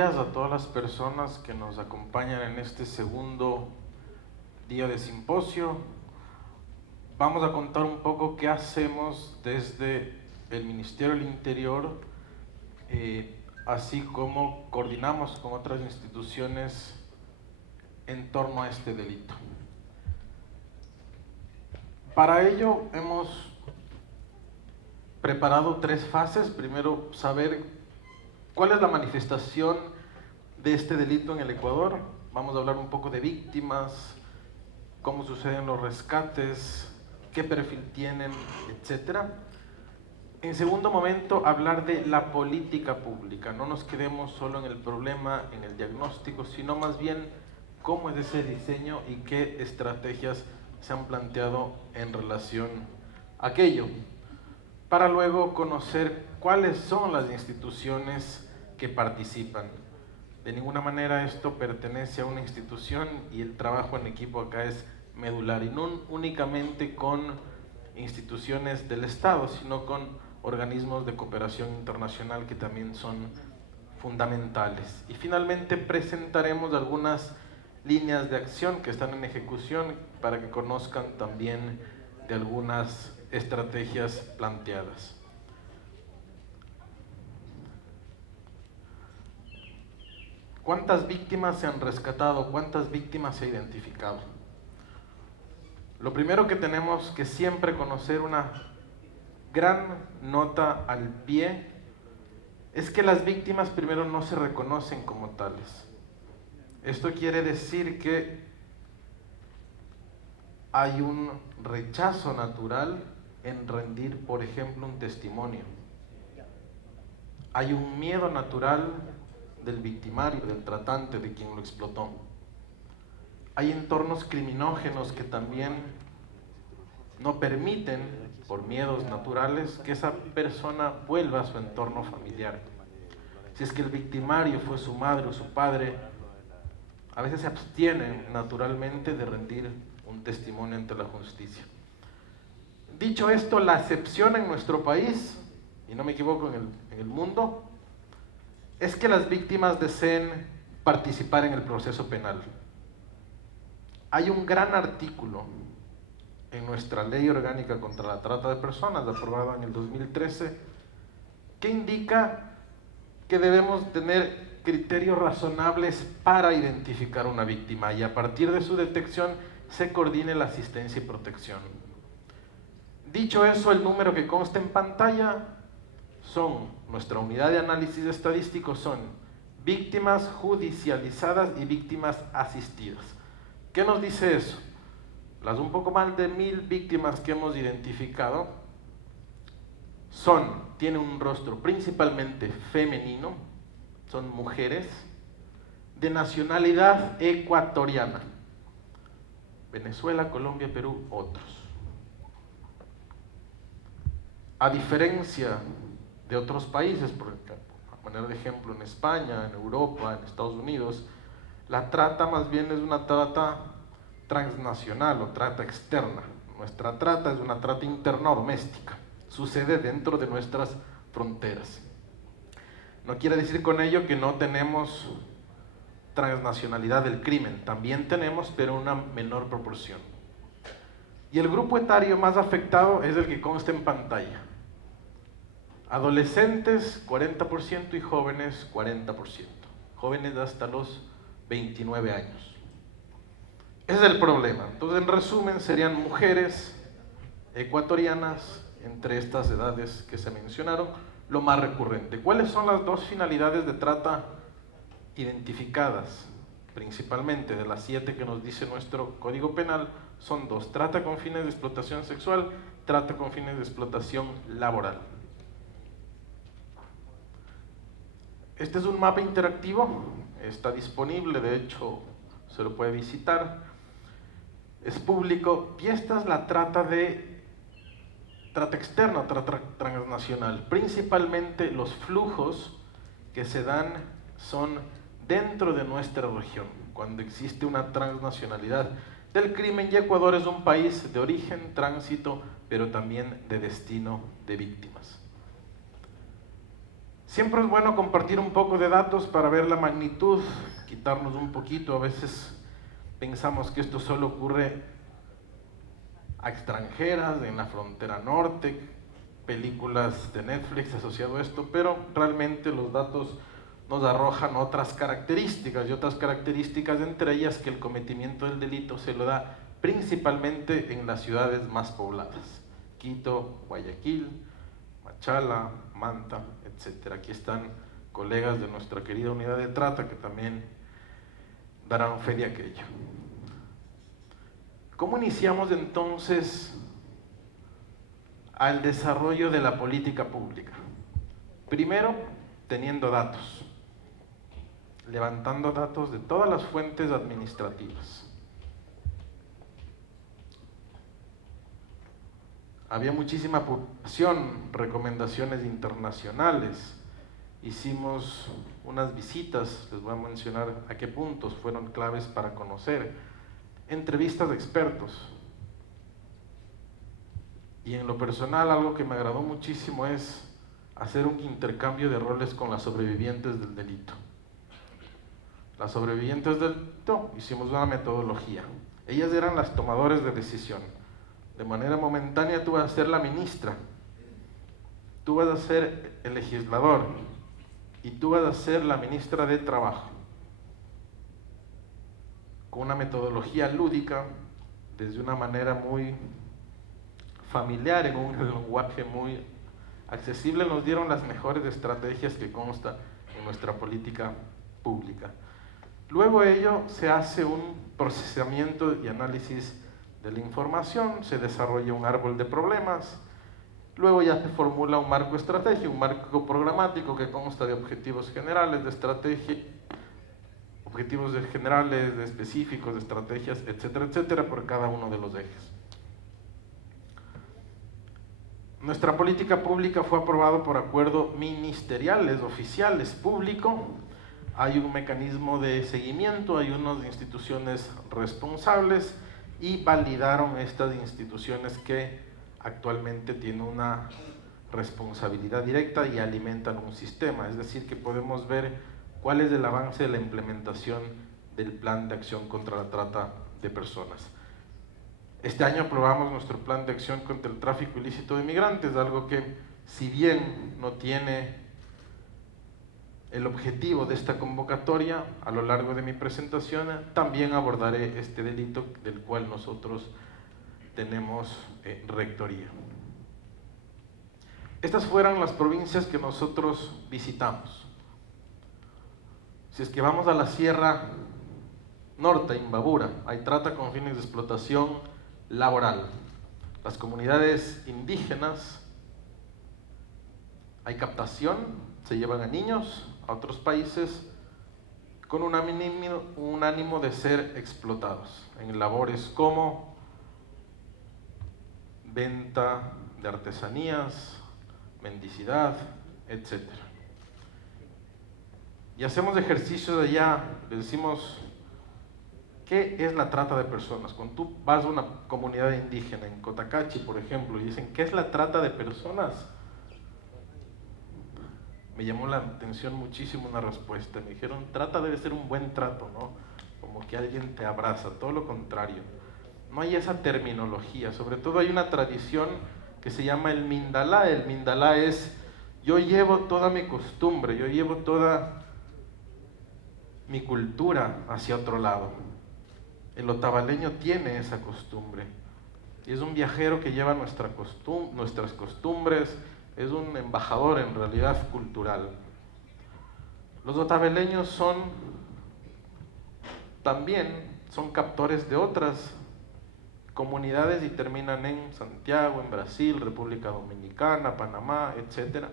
días a todas las personas que nos acompañan en este segundo día de simposio. Vamos a contar un poco qué hacemos desde el Ministerio del Interior, así como coordinamos con otras instituciones en torno a este delito. Para ello hemos preparado 3 fases. Primero, saber cuál es la manifestación de este delito en el Ecuador. Vamos a hablar un poco de víctimas, cómo suceden los rescates, qué perfil tienen, etc. En segundo momento, hablar de la política pública. No nos quedemos solo en el problema, en el diagnóstico, sino más bien cómo es ese diseño y qué estrategias se han planteado en relación a aquello, para luego conocer cuáles son las instituciones que participan. De ninguna manera esto pertenece a una institución y el trabajo en equipo acá es medular, y no únicamente con instituciones del Estado, sino con organismos de cooperación internacional que también son fundamentales. Y finalmente presentaremos algunas líneas de acción que están en ejecución para que conozcan también de algunas estrategias planteadas. ¿Cuántas víctimas se han rescatado? ¿Cuántas víctimas se han identificado? Lo primero que tenemos que siempre conocer, una gran nota al pie, es que las víctimas primero no se reconocen como tales. Esto quiere decir que hay un rechazo natural en rendir, por ejemplo, un testimonio. Hay un miedo natural del victimario, del tratante, de quien lo explotó. Hay entornos criminógenos que también no permiten, por miedos naturales, que esa persona vuelva a su entorno familiar. Si es que el victimario fue su madre o su padre, a veces se abstienen naturalmente de rendir un testimonio ante la justicia. Dicho esto, la excepción en nuestro país, y no me equivoco en el mundo, es que las víctimas deseen participar en el proceso penal. Hay un gran artículo en nuestra Ley Orgánica contra la Trata de Personas, aprobada en el 2013, que indica que debemos tener criterios razonables para identificar una víctima y a partir de su detección se coordine la asistencia y protección. Dicho eso, el número que consta en pantalla son, nuestra unidad de análisis estadístico son víctimas judicializadas y víctimas asistidas. ¿Qué nos dice eso? Las un poco más de 1000 víctimas que hemos identificado tienen un rostro principalmente femenino, son mujeres de nacionalidad ecuatoriana, Venezuela, Colombia, Perú, otros. A diferencia de otros países, por a manera de ejemplo en España, en Europa, en Estados Unidos, la trata más bien es una trata transnacional o trata externa. Nuestra trata es una trata interna o doméstica, sucede dentro de nuestras fronteras. No quiere decir con ello que no tenemos transnacionalidad del crimen, también tenemos, pero una menor proporción. Y el grupo etario más afectado es el que consta en pantalla. Adolescentes 40% y jóvenes 40%, jóvenes hasta los 29 años. Ese es el problema. Entonces, en resumen, serían mujeres ecuatorianas entre estas edades que se mencionaron, lo más recurrente. ¿Cuáles son las 2 finalidades de trata identificadas? Principalmente de las 7 que nos dice nuestro Código Penal, son 2: trata con fines de explotación sexual, trata con fines de explotación laboral. Este es un mapa interactivo, está disponible, de hecho se lo puede visitar, es público, y esta es la trata externa, trata transnacional. Principalmente los flujos que se dan son dentro de nuestra región, cuando existe una transnacionalidad del crimen, y Ecuador es un país de origen, tránsito, pero también de destino de víctimas. Siempre es bueno compartir un poco de datos para ver la magnitud, quitarnos un poquito. A veces pensamos que esto solo ocurre a extranjeras, en la frontera norte, películas de Netflix asociado a esto, pero realmente los datos nos arrojan otras características, y otras características entre ellas que el cometimiento del delito se lo da principalmente en las ciudades más pobladas: Quito, Guayaquil, Machala, Manta, etc. Aquí están colegas de nuestra querida unidad de trata que también darán fe de aquello. ¿Cómo iniciamos entonces al desarrollo de la política pública? Primero, teniendo datos, levantando datos de todas las fuentes administrativas. Había muchísima publicación, recomendaciones internacionales. Hicimos unas visitas, les voy a mencionar a qué puntos fueron claves para conocer. Entrevistas de expertos. Y en lo personal, algo que me agradó muchísimo es hacer un intercambio de roles con las sobrevivientes del delito. Las sobrevivientes del delito, hicimos una metodología. Ellas eran las tomadoras de decisión. De manera momentánea tú vas a ser la ministra, tú vas a ser el legislador y tú vas a ser la ministra de Trabajo. Con una metodología lúdica, desde una manera muy familiar, en un lenguaje muy accesible, nos dieron las mejores estrategias que consta en nuestra política pública. Luego ello se hace un procesamiento y análisis de la información, se desarrolla un árbol de problemas, luego ya se formula un marco estratégico, un marco programático que consta de objetivos generales, de estrategia, objetivos generales, de específicos, de estrategias, etcétera, etcétera, por cada uno de los ejes. Nuestra política pública fue aprobada por acuerdo ministeriales, oficiales, público. Hay un mecanismo de seguimiento, hay unas instituciones responsables y validaron estas instituciones que actualmente tienen una responsabilidad directa y alimentan un sistema. Es decir, que podemos ver cuál es el avance de la implementación del Plan de Acción contra la Trata de Personas. Este año aprobamos nuestro Plan de Acción contra el Tráfico Ilícito de Migrantes, algo que, si bien no tiene el objetivo de esta convocatoria, a lo largo de mi presentación también abordaré este delito del cual nosotros tenemos rectoría. Estas fueron las provincias que nosotros visitamos. Si es que vamos a la Sierra Norte, Imbabura, hay trata con fines de explotación laboral. Las comunidades indígenas, hay captación, se llevan a niños a otros países con un ánimo de ser explotados en labores como venta de artesanías, mendicidad, etc. Y hacemos ejercicios allá, le decimos, ¿qué es la trata de personas? Cuando tú vas a una comunidad indígena, en Cotacachi, por ejemplo, y dicen, ¿qué es la trata de personas? Me llamó la atención muchísimo una respuesta. Me dijeron, trata debe ser un buen trato, ¿no? Como que alguien te abraza, todo lo contrario. No hay esa terminología. Sobre todo hay una tradición que se llama el Mindalá. El Mindalá es, yo llevo toda mi costumbre, yo llevo toda mi cultura hacia otro lado. El otavaleño tiene esa costumbre. Y es un viajero que lleva nuestras costumbres, es un embajador en realidad cultural. Los otavaleños también son captores de otras comunidades y terminan en Santiago, en Brasil, República Dominicana, Panamá, etc.,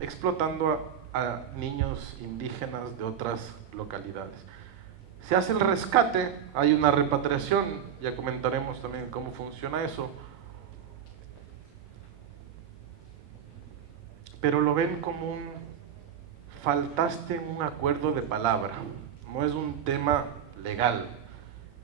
explotando a niños indígenas de otras localidades. Se hace el rescate, hay una repatriación, ya comentaremos también cómo funciona eso, pero lo ven como faltaste un acuerdo de palabra, no es un tema legal,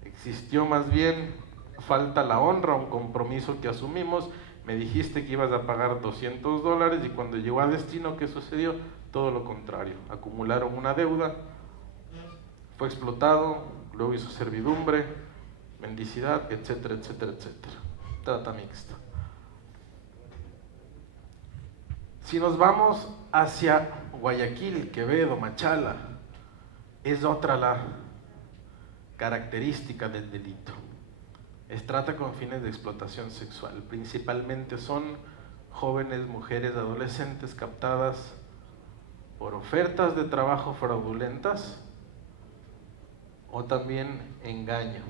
existió más bien falta la honra, un compromiso que asumimos, me dijiste que ibas a pagar $200 y cuando llegó a destino, ¿qué sucedió? Todo lo contrario, acumularon una deuda, fue explotado, luego hizo servidumbre, mendicidad, etcétera, etcétera, etcétera. Trata mixta. Si nos vamos hacia Guayaquil, Quevedo, Machala, es otra la característica del delito. Es trata con fines de explotación sexual. Principalmente son jóvenes, mujeres, adolescentes captadas por ofertas de trabajo fraudulentas o también engaño,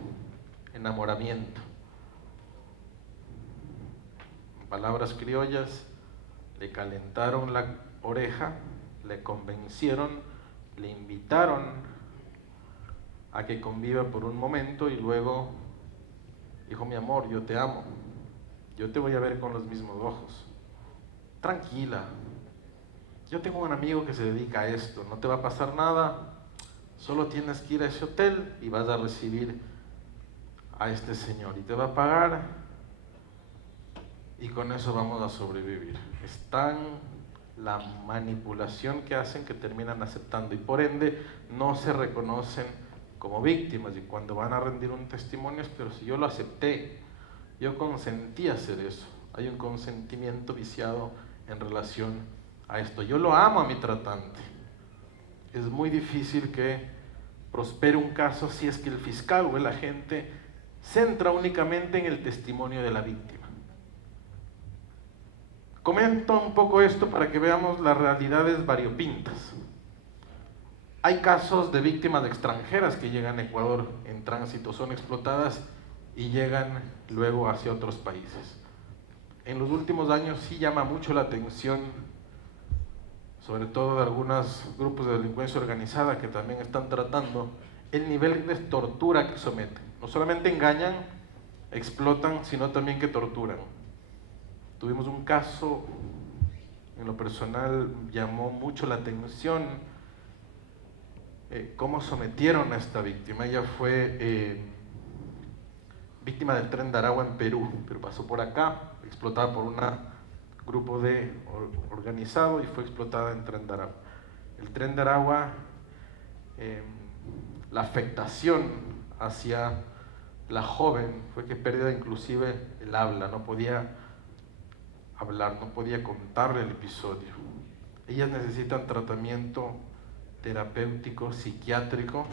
enamoramiento. En palabras criollas, le calentaron la oreja, le convencieron, le invitaron a que conviva por un momento y luego dijo: mi amor, yo te amo, yo te voy a ver con los mismos ojos, tranquila, yo tengo un amigo que se dedica a esto, no te va a pasar nada, solo tienes que ir a ese hotel y vas a recibir a este señor y te va a pagar y con eso vamos a sobrevivir. Es tan la manipulación que hacen que terminan aceptando y por ende no se reconocen como víctimas, y cuando van a rendir un testimonio es: pero si yo lo acepté, yo consentí hacer eso. Hay un consentimiento viciado en relación a esto. Yo lo amo a mi tratante. Es muy difícil que prospere un caso si es que el fiscal o el agente centra únicamente en el testimonio de la víctima. Comento un poco esto para que veamos las realidades variopintas. Hay casos de víctimas extranjeras que llegan a Ecuador en tránsito, son explotadas y llegan luego hacia otros países. En los últimos años sí llama mucho la atención, sobre todo de algunos grupos de delincuencia organizada que también están tratando, el nivel de tortura que someten. No solamente engañan, explotan, sino también que torturan. Tuvimos un caso, en lo personal llamó mucho la atención, cómo sometieron a esta víctima. Ella fue víctima del Tren de Aragua en Perú, pero pasó por acá, explotada por un grupo organizado y fue explotada en Tren de Aragua. El Tren de Aragua, la afectación hacia la joven fue que pérdida inclusive el habla, no podía hablar, no podía contarle el episodio. Ellas necesitan tratamiento terapéutico, psiquiátrico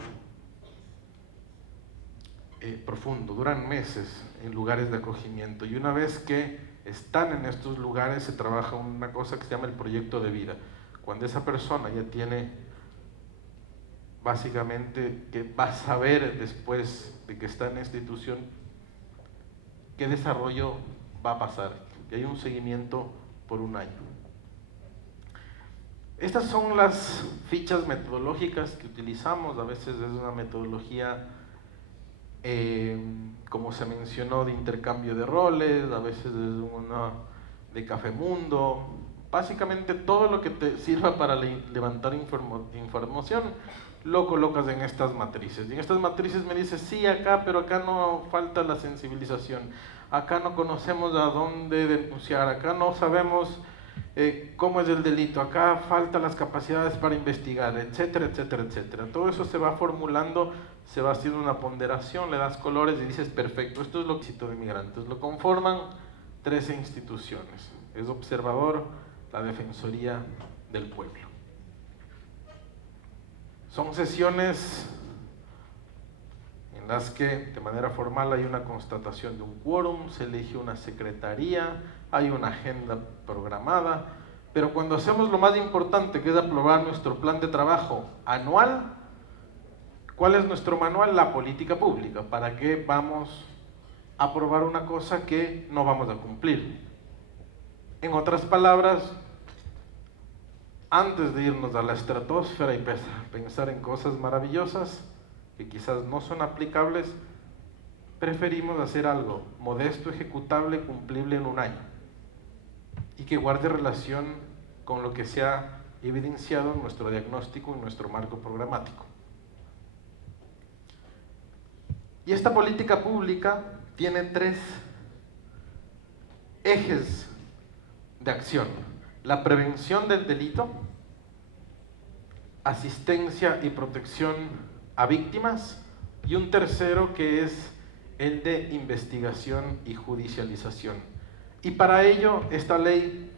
profundo, duran meses en lugares de acogimiento, y una vez que están en estos lugares se trabaja una cosa que se llama el proyecto de vida. Cuando esa persona ya tiene, básicamente, que va a saber después de que está en la institución qué desarrollo va a pasar, y hay un seguimiento por un año. Estas son las fichas metodológicas que utilizamos. A veces es una metodología, como se mencionó, de intercambio de roles, a veces es una de Café Mundo. Básicamente todo lo que te sirva para levantar información lo colocas en estas matrices. Y en estas matrices me dices: sí, acá, pero acá no, falta la sensibilización. Acá no conocemos a dónde denunciar, acá no sabemos cómo es el delito, acá faltan las capacidades para investigar, etcétera, etcétera, etcétera. Todo eso se va formulando, se va haciendo una ponderación, le das colores y dices: perfecto, esto es lo éxito de migrantes. Lo conforman 13 instituciones. Es Observador, la Defensoría del Pueblo. Son sesiones en las que de manera formal hay una constatación de un quórum, se elige una secretaría, hay una agenda programada, pero cuando hacemos lo más importante, que es aprobar nuestro plan de trabajo anual, ¿cuál es nuestro manual? La política pública. ¿Para qué vamos a aprobar una cosa que no vamos a cumplir? En otras palabras, antes de irnos a la estratosfera y pensar en cosas maravillosas que quizás no son aplicables, preferimos hacer algo modesto, ejecutable, cumplible en un año y que guarde relación con lo que se ha evidenciado en nuestro diagnóstico y nuestro marco programático. Y esta política pública tiene 3 ejes de acción: la prevención del delito, asistencia y protección a víctimas, y un tercero que es el de investigación y judicialización. Y para ello esta ley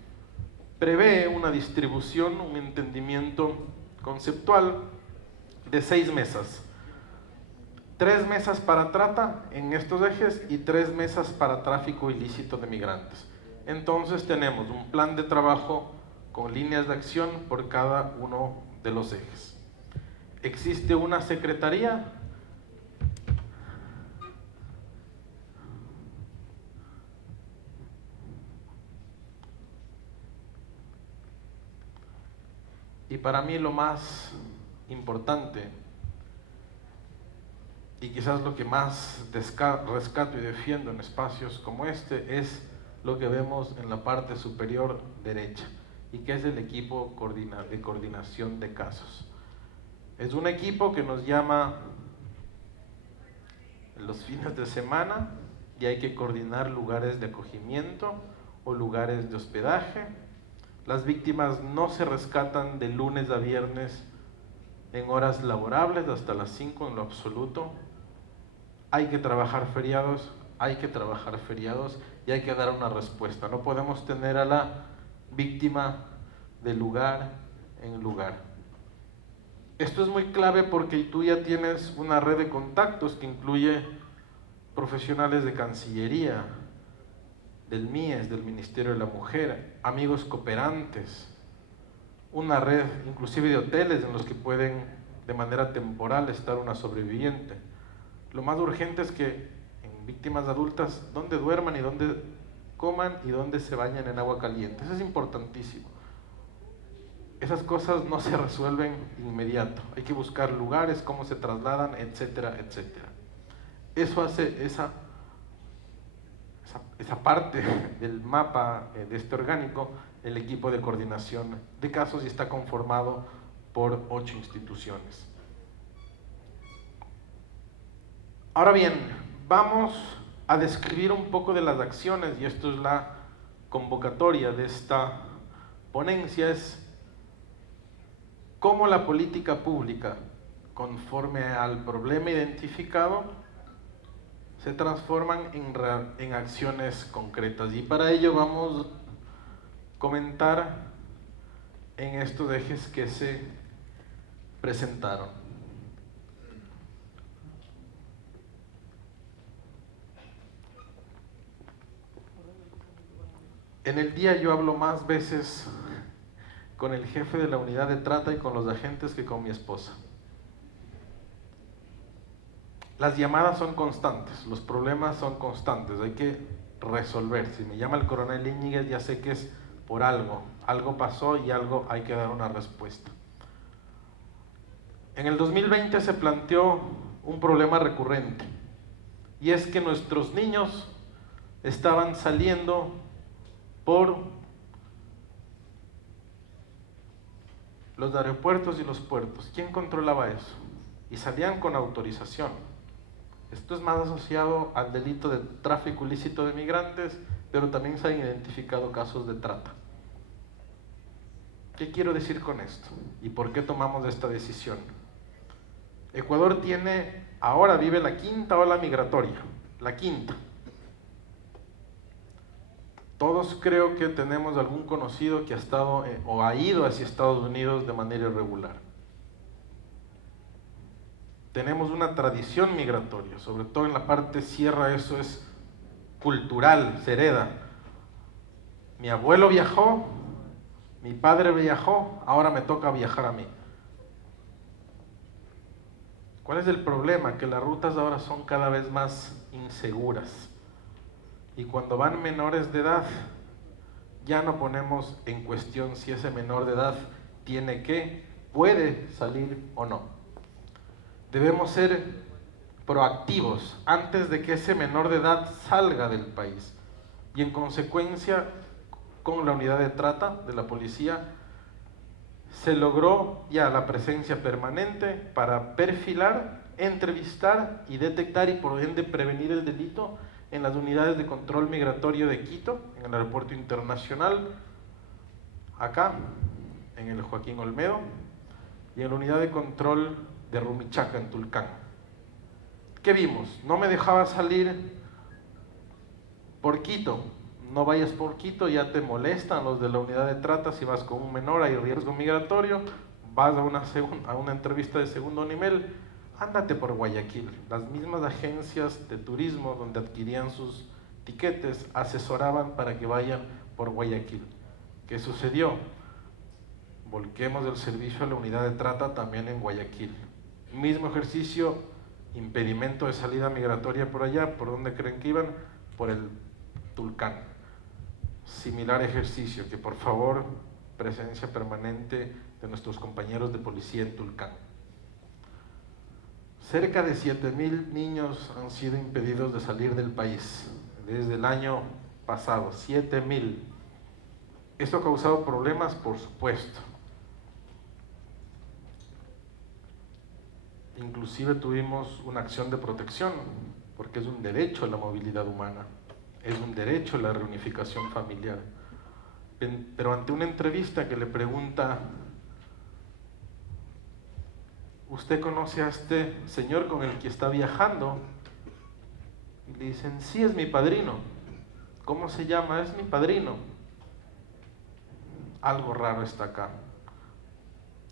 prevé una distribución, un entendimiento conceptual de 6 mesas. 3 mesas para trata en estos ejes y 3 mesas para tráfico ilícito de migrantes. Entonces tenemos un plan de trabajo con líneas de acción por cada uno de los ejes. Existe una secretaría y para mí lo más importante y quizás lo que más rescato y defiendo en espacios como este es lo que vemos en la parte superior derecha, y que es el equipo de coordinación de casos. Es un equipo que nos llama los fines de semana y hay que coordinar lugares de acogimiento o lugares de hospedaje. Las víctimas no se rescatan de lunes a viernes en horas laborables hasta las 5 en lo absoluto. Hay que trabajar feriados y hay que dar una respuesta. No podemos tener a la víctima de lugar en lugar. Esto es muy clave porque tú ya tienes una red de contactos que incluye profesionales de Cancillería, del MIES, del Ministerio de la Mujer, amigos cooperantes, una red inclusive de hoteles en los que pueden de manera temporal estar una sobreviviente. Lo más urgente es que en víctimas adultas, donde duerman y donde coman y donde se bañan en agua caliente. Eso es importantísimo. Esas cosas no se resuelven inmediato. Hay que buscar lugares, cómo se trasladan, etcétera, etcétera. Eso hace esa parte del mapa de este orgánico, el equipo de coordinación de casos, y está conformado por 8 instituciones. Ahora bien, vamos a describir un poco de las acciones, y esto es la convocatoria de esta ponencia, es cómo la política pública, conforme al problema identificado, se transforman en acciones concretas. Y para ello vamos a comentar en estos ejes que se presentaron. En el día yo hablo más veces con el jefe de la unidad de trata y con los agentes que con mi esposa. Las llamadas son constantes, los problemas son constantes, hay que resolver. Si me llama el coronel Íñiguez, ya sé que es por algo pasó y algo hay que dar una respuesta. En el 2020 se planteó un problema recurrente, y es que nuestros niños estaban saliendo por los aeropuertos y los puertos. ¿Quién controlaba eso? Y salían con autorización. Esto es más asociado al delito de tráfico ilícito de migrantes, pero también se han identificado casos de trata. ¿Qué quiero decir con esto? ¿Y por qué tomamos esta decisión? Ecuador ahora vive la 5ª ola migratoria, la 5ª. Todos creo que tenemos algún conocido que ha estado o ha ido hacia Estados Unidos de manera irregular. Tenemos una tradición migratoria, sobre todo en la parte sierra. Eso es cultural, se hereda. Mi abuelo viajó, mi padre viajó, ahora me toca viajar a mí. ¿Cuál es el problema? Que las rutas ahora son cada vez más inseguras. Y cuando van menores de edad, ya no ponemos en cuestión si ese menor de edad puede salir o no. Debemos ser proactivos antes de que ese menor de edad salga del país. Y en consecuencia, con la unidad de trata de la policía, se logró ya la presencia permanente para perfilar, entrevistar y detectar, y por ende prevenir el delito en las unidades de control migratorio de Quito, en el aeropuerto internacional, acá, en el Joaquín Olmedo, y en la unidad de control de Rumichaca, en Tulcán. ¿Qué vimos? No me dejaba salir por Quito. No vayas por Quito, ya te molestan los de la unidad de trata. Si vas con un menor hay riesgo migratorio. Vas a una entrevista de segundo nivel, ándate por Guayaquil. Las mismas agencias de turismo donde adquirían sus tiquetes asesoraban para que vayan por Guayaquil. ¿Qué sucedió? Volquemos el servicio a la unidad de trata también en Guayaquil. Mismo ejercicio, impedimento de salida migratoria por allá. ¿Por dónde creen que iban? Por el Tulcán. Similar ejercicio, que por favor, presencia permanente de nuestros compañeros de policía en Tulcán. Cerca de 7,000 niños han sido impedidos de salir del país desde el año pasado, 7,000. ¿Esto ha causado problemas? Por supuesto. Inclusive tuvimos una acción de protección, porque es un derecho a la movilidad humana, es un derecho a la reunificación familiar. Pero ante una entrevista que le pregunta: ¿usted conoce a este señor con el que está viajando? Y le dicen: sí, es mi padrino. ¿Cómo se llama? Es mi padrino. Algo raro está acá.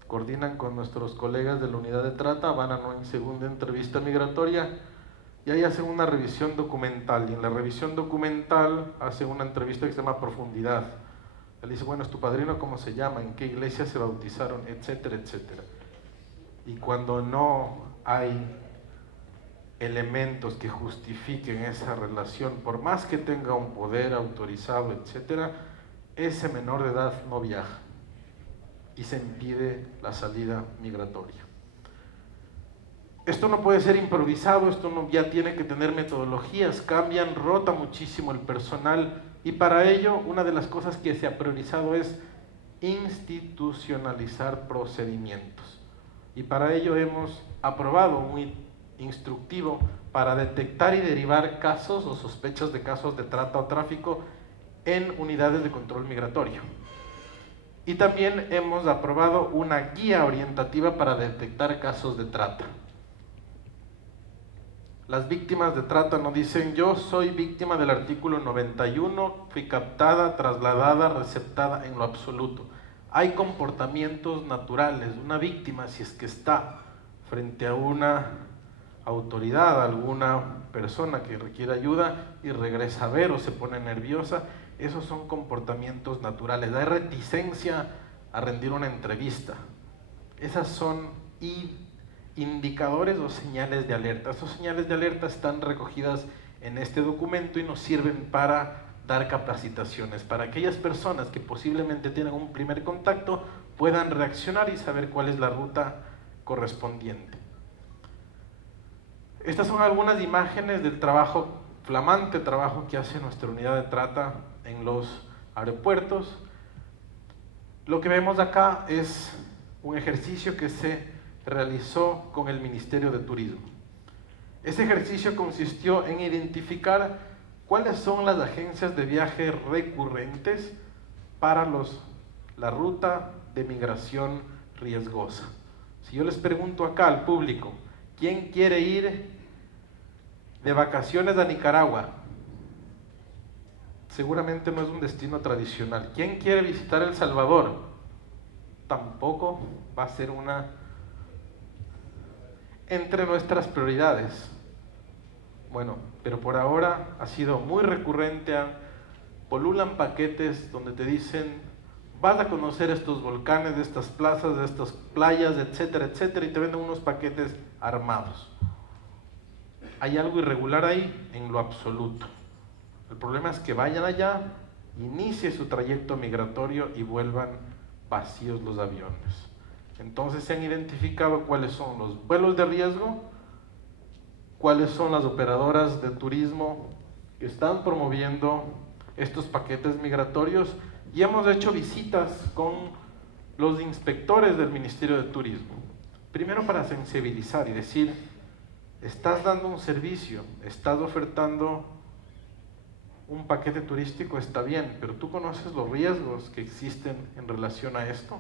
Coordinan con nuestros colegas de la unidad de trata, van a una segunda entrevista migratoria y ahí hacen una revisión documental. Y en la revisión documental hacen una entrevista que se llama profundidad. Él dice: bueno, ¿es tu padrino cómo se llama? ¿En qué iglesia se bautizaron? Etcétera, etcétera. Y cuando no hay elementos que justifiquen esa relación, por más que tenga un poder autorizado, etcétera, ese menor de edad no viaja y se impide la salida migratoria. Esto no puede ser improvisado, esto no, ya tiene que tener metodologías, cambian, rota muchísimo el personal, y para ello una de las cosas que se ha priorizado es institucionalizar procedimientos. Y para ello hemos aprobado un instructivo para detectar y derivar casos o sospechas de casos de trata o tráfico en unidades de control migratorio. Y también hemos aprobado una guía orientativa para detectar casos de trata. Las víctimas de trata no dicen: yo soy víctima del artículo 91, fui captada, trasladada, receptada, en lo absoluto. Hay comportamientos naturales. Una víctima, si es que está frente a una autoridad, alguna persona que requiere ayuda y regresa a ver o se pone nerviosa, esos son comportamientos naturales. Hay reticencia a rendir una entrevista. Esas son indicadores o señales de alerta. Esas señales de alerta están recogidas en este documento y nos sirven para dar capacitaciones, para aquellas personas que posiblemente tienen un primer contacto puedan reaccionar y saber cuál es la ruta correspondiente. Estas son algunas imágenes del trabajo, flamante trabajo que hace nuestra unidad de trata en los aeropuertos. Lo que vemos acá es un ejercicio que se realizó con el Ministerio de Turismo. Ese ejercicio consistió en identificar cuáles son las agencias de viaje recurrentes para la ruta de migración riesgosa. Si yo les pregunto acá al público: ¿quién quiere ir de vacaciones a Nicaragua? Seguramente no es un destino tradicional. ¿Quién quiere visitar El Salvador? Tampoco va a ser una entre nuestras prioridades. Bueno, pero por ahora ha sido muy recurrente. Polulan paquetes donde te dicen: vas a conocer estos volcanes, de estas plazas, de estas playas, etcétera, etcétera, y te venden unos paquetes armados. ¿Hay algo irregular ahí? En lo absoluto. El problema es que vayan allá, inicie su trayecto migratorio y vuelvan vacíos los aviones. Entonces se han identificado cuáles son los vuelos de riesgo, cuáles son las operadoras de turismo que están promoviendo estos paquetes migratorios, y hemos hecho visitas con los inspectores del Ministerio de Turismo. Primero para sensibilizar y decir: estás dando un servicio, estás ofertando un paquete turístico está bien, pero ¿tú conoces los riesgos que existen en relación a esto?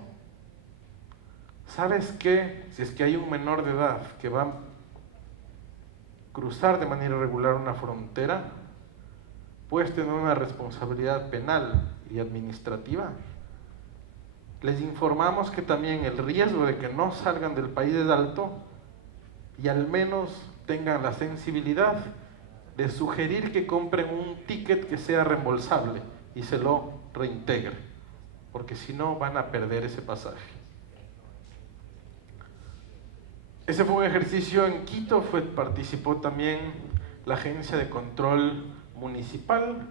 ¿Sabes que si es que hay un menor de edad que va a cruzar de manera irregular una frontera, puedes tener una responsabilidad penal y administrativa? Les informamos que también el riesgo de que no salgan del país es alto y al menos tengan la sensibilidad de sugerir que compren un ticket que sea reembolsable y se lo reintegre, porque si no van a perder ese pasaje. Ese fue un ejercicio en Quito, participó también la Agencia de Control Municipal.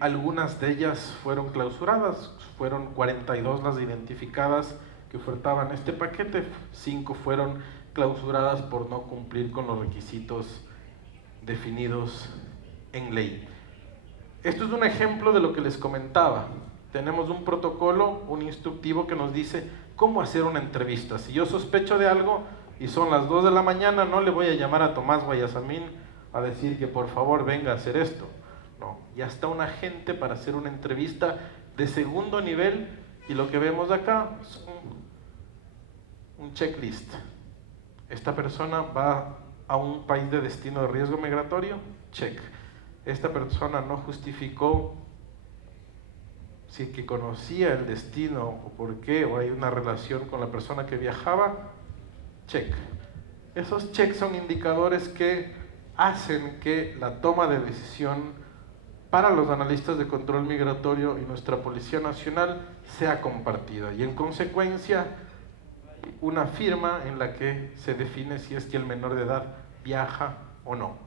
Algunas de ellas fueron clausuradas, fueron 42 las identificadas que ofertaban este paquete, 5 fueron clausuradas por no cumplir con los requisitos definidos en ley. Esto es un ejemplo de lo que les comentaba. Tenemos un protocolo, un instructivo que nos dice cómo hacer una entrevista. Si yo sospecho de algo y son las 2 de la mañana, no le voy a llamar a Tomás Guayasamín a decir que por favor venga a hacer esto. No, ya está un agente para hacer una entrevista de segundo nivel y lo que vemos acá es un checklist. Esta persona va a un país de destino de riesgo migratorio, check. Esta persona no justificó si que conocía el destino o por qué, o hay una relación con la persona que viajaba, check. Esos checks son indicadores que hacen que la toma de decisión para los analistas de control migratorio y nuestra Policía Nacional sea compartida y en consecuencia una firma en la que se define si es que el menor de edad viaja o no.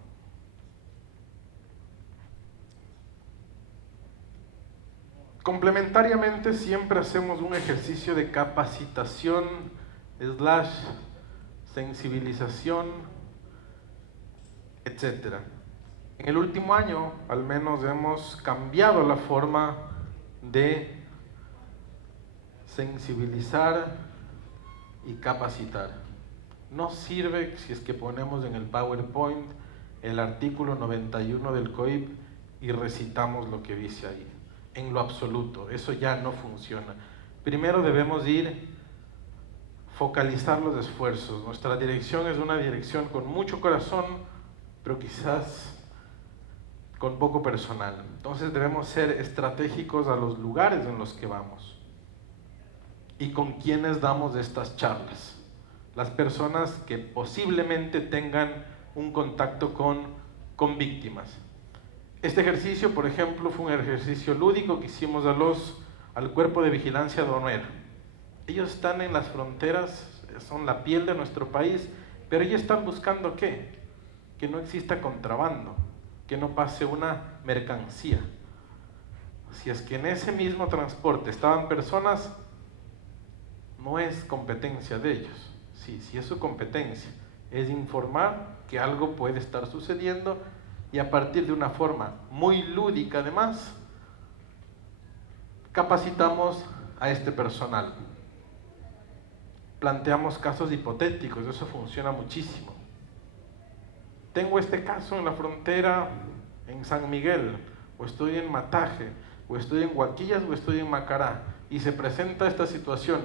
Complementariamente siempre hacemos un ejercicio de capacitación / sensibilización, etc. En el último año al menos hemos cambiado la forma de sensibilizar y capacitar. No sirve si es que ponemos en el PowerPoint el artículo 91 del COIP y recitamos lo que dice ahí. En lo absoluto, eso ya no funciona. Primero debemos focalizar los esfuerzos. Nuestra dirección es una dirección con mucho corazón, pero quizás con poco personal. Entonces debemos ser estratégicos a los lugares en los que vamos y con quienes damos estas charlas. Las personas que posiblemente tengan un contacto con víctimas. Este ejercicio, por ejemplo, fue un ejercicio lúdico que hicimos al Cuerpo de Vigilancia Aduanera. Ellos están en las fronteras, son la piel de nuestro país, pero ellos están buscando ¿qué? Que no exista contrabando, que no pase una mercancía. Si es que en ese mismo transporte estaban personas, no es competencia de ellos. Sí es su competencia, es informar que algo puede estar sucediendo y a partir de una forma muy lúdica además, capacitamos a este personal. Planteamos casos hipotéticos, eso funciona muchísimo. Tengo este caso en la frontera en San Miguel, o estoy en Mataje, o estoy en Huaquillas, o estoy en Macará, y se presenta esta situación.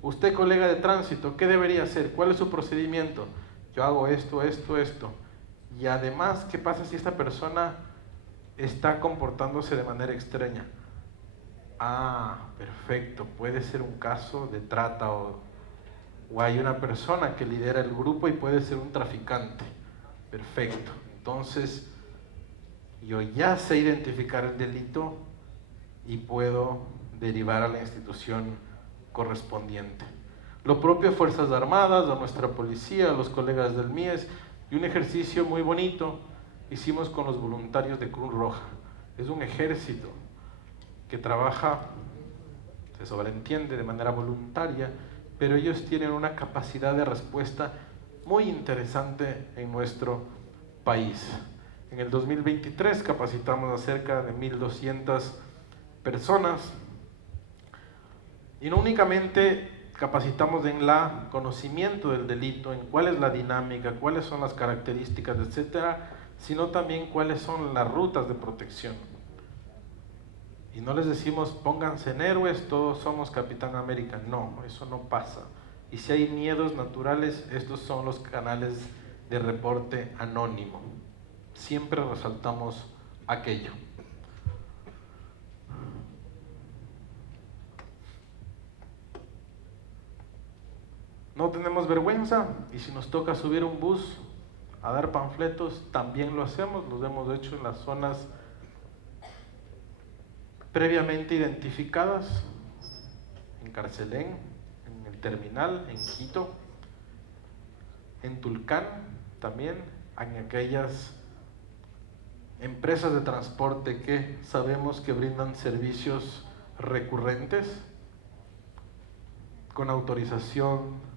Usted, colega de tránsito, ¿qué debería hacer? ¿Cuál es su procedimiento? Yo hago esto. Y además, ¿qué pasa si esta persona está comportándose de manera extraña? Ah, perfecto, puede ser un caso de trata o hay una persona que lidera el grupo y puede ser un traficante. Perfecto, entonces yo ya sé identificar el delito y puedo derivar a la institución correspondiente. Lo propio Fuerzas Armadas, a nuestra policía, a los colegas del MIES, y un ejercicio muy bonito hicimos con los voluntarios de Cruz Roja. Es un ejército que trabaja, se sobreentiende, de manera voluntaria, pero ellos tienen una capacidad de respuesta muy interesante en nuestro país. En el 2023 capacitamos a cerca de 1.200 personas y no únicamente capacitamos en el conocimiento del delito, en cuál es la dinámica, cuáles son las características, etcétera, sino también cuáles son las rutas de protección. Y no les decimos pónganse en héroes, todos somos Capitán América. No, eso no pasa. Y si hay miedos naturales, estos son los canales de reporte anónimo. Siempre resaltamos aquello. No tenemos vergüenza, y si nos toca subir un bus a dar panfletos, también lo hacemos. Los hemos hecho en las zonas previamente identificadas, en Carcelén, en el terminal, en Quito, en Tulcán también, en aquellas empresas de transporte que sabemos que brindan servicios recurrentes, con autorización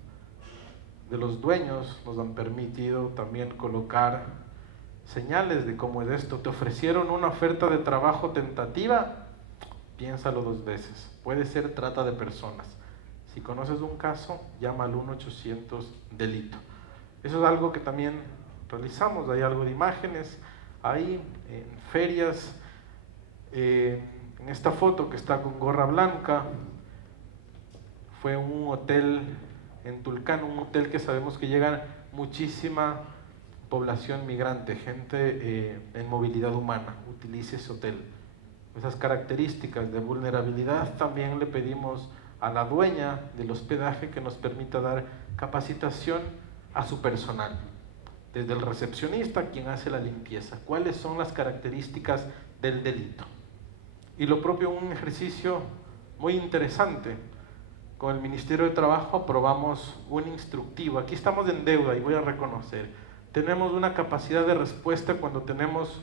de los dueños, nos han permitido también colocar señales de cómo es esto. ¿Te ofrecieron una oferta de trabajo tentativa? Piénsalo 2 veces. Puede ser trata de personas. Si conoces un caso, llama al 1-800 delito. Eso es algo que también realizamos. Hay algo de imágenes ahí, en ferias. En esta foto que está con gorra blanca, fue un hotel en Tulcán, un hotel que sabemos que llega muchísima población migrante, gente en movilidad humana, utilice ese hotel. Esas características de vulnerabilidad también le pedimos a la dueña del hospedaje que nos permita dar capacitación a su personal, desde el recepcionista, quien hace la limpieza, cuáles son las características del delito. Y lo propio, un ejercicio muy interesante. Con el Ministerio de Trabajo aprobamos un instructivo. Aquí estamos en deuda y voy a reconocer. Tenemos una capacidad de respuesta cuando tenemos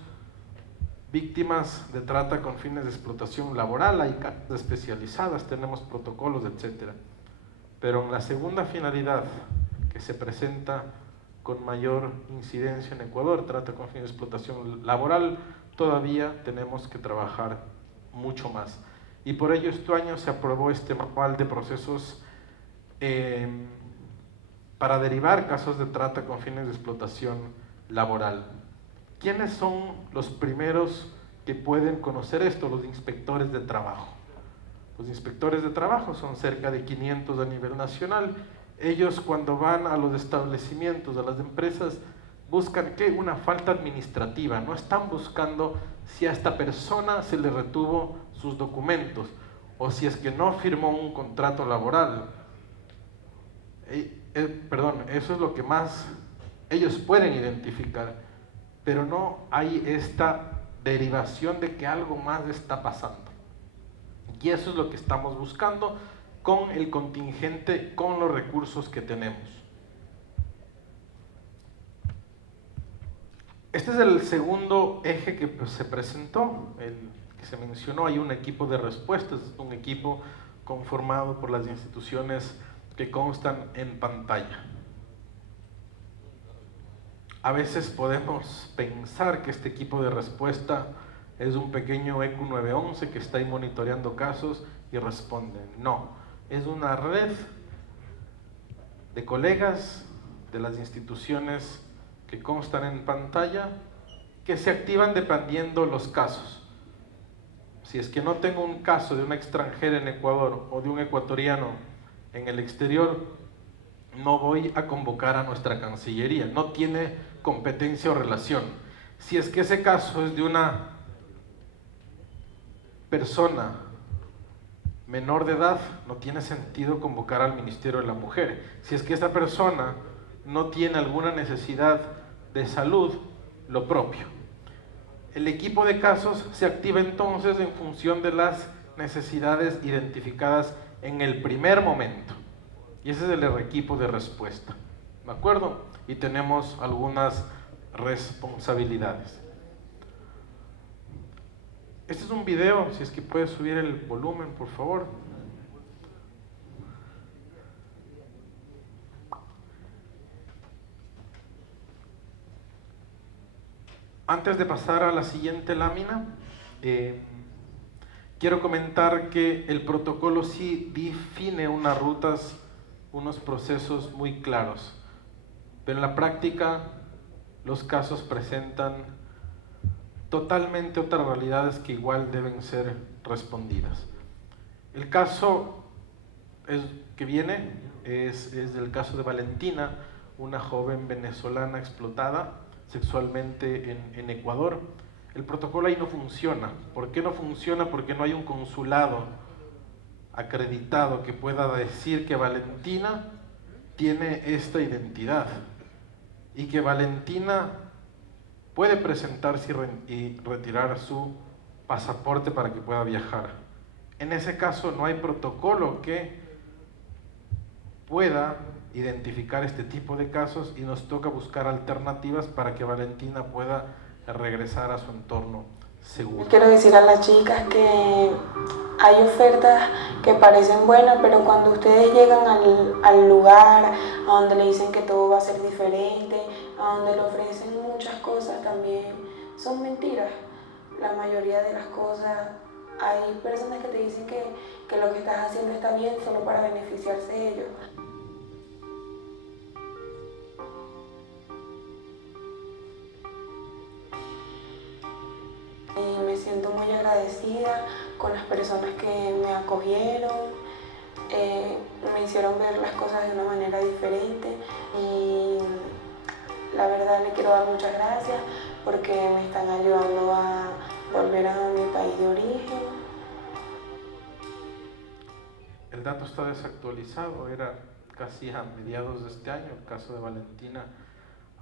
víctimas de trata con fines de explotación laboral, hay casas especializadas, tenemos protocolos, etc. Pero en la segunda finalidad que se presenta con mayor incidencia en Ecuador, trata con fines de explotación laboral, todavía tenemos que trabajar mucho más. Y por ello este año se aprobó este manual de procesos para derivar casos de trata con fines de explotación laboral. ¿Quiénes son los primeros que pueden conocer esto? Los inspectores de trabajo. Los inspectores de trabajo son cerca de 500 a nivel nacional. Ellos, cuando van a los establecimientos, a las empresas, buscan ¿qué? Una falta administrativa. No están buscando si a esta persona se le retuvo sus documentos o si es que no firmó un contrato laboral. Eso es lo que más ellos pueden identificar, pero no hay esta derivación de que algo más está pasando. Y eso es lo que estamos buscando con el contingente, con los recursos que tenemos. Este es el segundo eje que se presentó, el que se mencionó. Hay un equipo de respuestas, un equipo conformado por las instituciones que constan en pantalla. A veces podemos pensar que este equipo de respuesta es un pequeño ECU 911 que está ahí monitoreando casos y responde. No, es una red de colegas de las instituciones que constan en pantalla, que se activan dependiendo los casos. Si es que no tengo un caso de una extranjera en Ecuador o de un ecuatoriano en el exterior, no voy a convocar a nuestra Cancillería, no tiene competencia o relación. Si es que ese caso es de una persona menor de edad, no tiene sentido convocar al Ministerio de la Mujer. Si es que esa persona no tiene alguna necesidad de salud, lo propio. El equipo de casos se activa entonces en función de las necesidades identificadas en el primer momento. Y ese es el equipo de respuesta. ¿De acuerdo? Y tenemos algunas responsabilidades. Este es un video, si es que puedes subir el volumen, por favor. Antes de pasar a la siguiente lámina, quiero comentar que el protocolo sí define unas rutas, unos procesos muy claros, pero en la práctica los casos presentan totalmente otras realidades que igual deben ser respondidas. El caso que viene es del caso de Valentina, una joven venezolana explotada sexualmente en Ecuador. El protocolo ahí no funciona. ¿Por qué no funciona? Porque no hay un consulado acreditado que pueda decir que Valentina tiene esta identidad y que Valentina puede presentarse y retirar su pasaporte para que pueda viajar. En ese caso no hay protocolo que pueda identificar este tipo de casos y nos toca buscar alternativas para que Valentina pueda regresar a su entorno seguro. Quiero decir a las chicas que hay ofertas que parecen buenas, pero cuando ustedes llegan al lugar a donde le dicen que todo va a ser diferente, a donde le ofrecen muchas cosas, también son mentiras. La mayoría de las cosas, hay personas que te dicen que lo que estás haciendo está bien solo para beneficiarse de ellos. Y me siento muy agradecida con las personas que me acogieron, me hicieron ver las cosas de una manera diferente y la verdad le quiero dar muchas gracias porque me están ayudando a volver a mi país de origen. El dato está desactualizado, era casi a mediados de este año el caso de Valentina.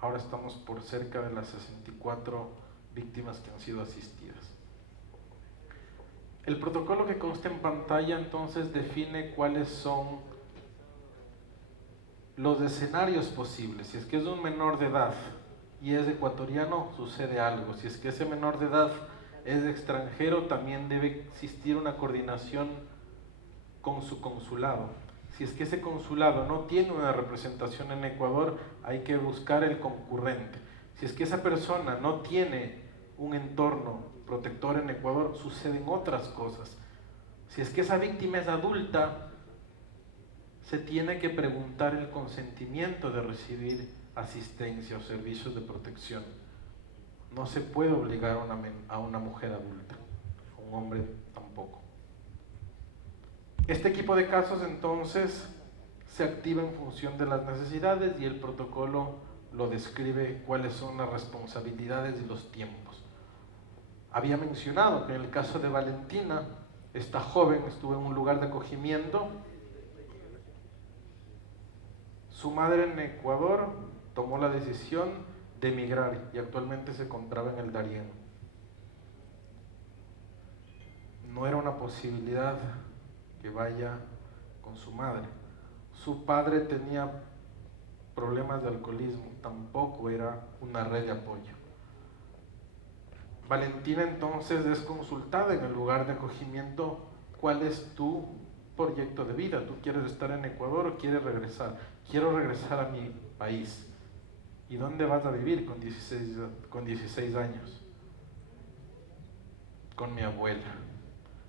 Ahora estamos por cerca de las 64 víctimas que han sido asistidas. El protocolo que consta en pantalla entonces define cuáles son los escenarios posibles. Si es que es un menor de edad y es ecuatoriano, sucede algo. Si es que ese menor de edad es extranjero, también debe existir una coordinación con su consulado. Si es que ese consulado no tiene una representación en Ecuador, hay que buscar el concurrente. Si es que esa persona no tiene un entorno protector en Ecuador, suceden otras cosas. Si es que esa víctima es adulta, se tiene que preguntar el consentimiento de recibir asistencia o servicios de protección. No se puede obligar a una mujer adulta, a un hombre tampoco. Este equipo de casos entonces se activa en función de las necesidades y el protocolo lo describe cuáles son las responsabilidades y los tiempos. Había mencionado que en el caso de Valentina, esta joven estuvo en un lugar de acogimiento. Su madre en Ecuador tomó la decisión de emigrar y actualmente se encontraba en el Darién. No era una posibilidad que vaya con su madre. Su padre tenía problemas de alcoholismo, tampoco era una red de apoyo. Valentina entonces es consultada en el lugar de acogimiento: ¿cuál es tu proyecto de vida? ¿Tú quieres estar en Ecuador o quieres regresar? Quiero regresar a mi país. ¿Y dónde vas a vivir con 16 años? Con mi abuela.